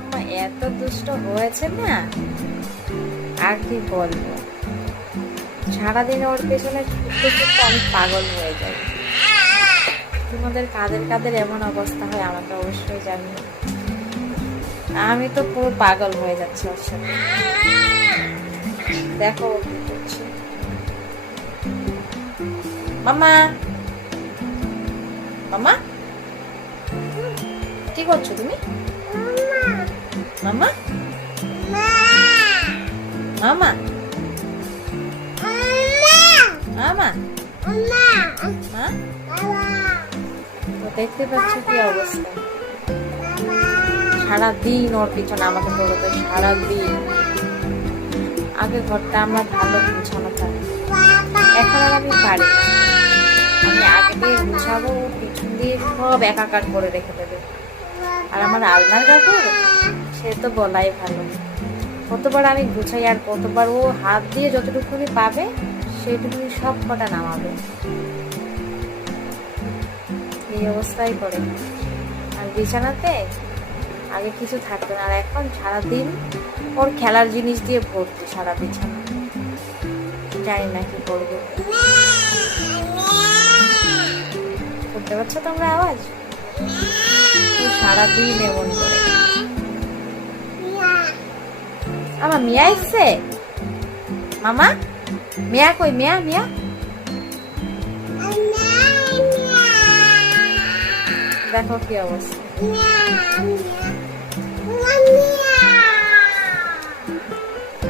মাম্মা এত দুষ্ট হয়েছে না, আর কি বলবো। সারাদিন ওর পেছনে ছুটতে ছুটতে আমি পাগল হয়ে যাই। তোমাদের কাদের কাদের এমন অবস্থা হয় আমাকে অবশ্যই জানিও। আমি তো পুরো পাগল হয়ে যাচ্ছি ওর সাথে। দেখো ও কি করছে। মামা, মামা কি করছো তুমি? মামা, মামা, মামা, মা, তো দেখতে পাচ্ছ কি অবস্থা। সারাদিন ওর পিছনে আমাকে দৌড়াতে, সারাদিন। আগে ঘরটা আমরা ভালো গুছানো থাকি, এখন আর আমি পারি না। আমি আগে দিয়ে গুছাবো, পিছন দিয়ে সব একাকার করে রেখে দেবে। আর আমার আলনার কাপড় সে তো বলাই ভালো। কতবার আমি গুছাই আর কতবার ও হাত দিয়ে যতটুকুনি পাবে সেইটুকুনি সব কটা নামাবে। এই অবস্থাই করে। আর বিছানাতে আগে কিছু থাকতো না, আর এখন সারাদিন ওর খেলার জিনিস দিয়ে ভর্তি সারা বিছানা। জানি না কি করবো। শুনতে পাচ্ছ তোমরা আওয়াজ? সারাদিন এমন করে। আমার মিয়া এসছে। মামা, মিয়া কই? মিয়া, মিয়া দেখো কি অবস্থা।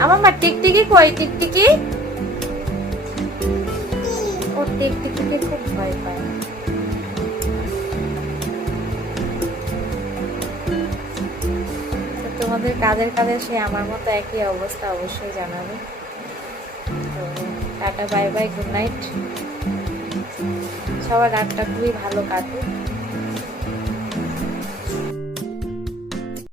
আমার মা টিকটিকি কই? টিকটিকি, ও টিকটিকিকে খুব ভয় পায়। তোমাদের কাদের কাদের সে আমার মতো একই অবস্থা অবশ্যই জানাবে। তো tata, bye bye, good night. সবার রাতটা খুবই ভালো কাটুক।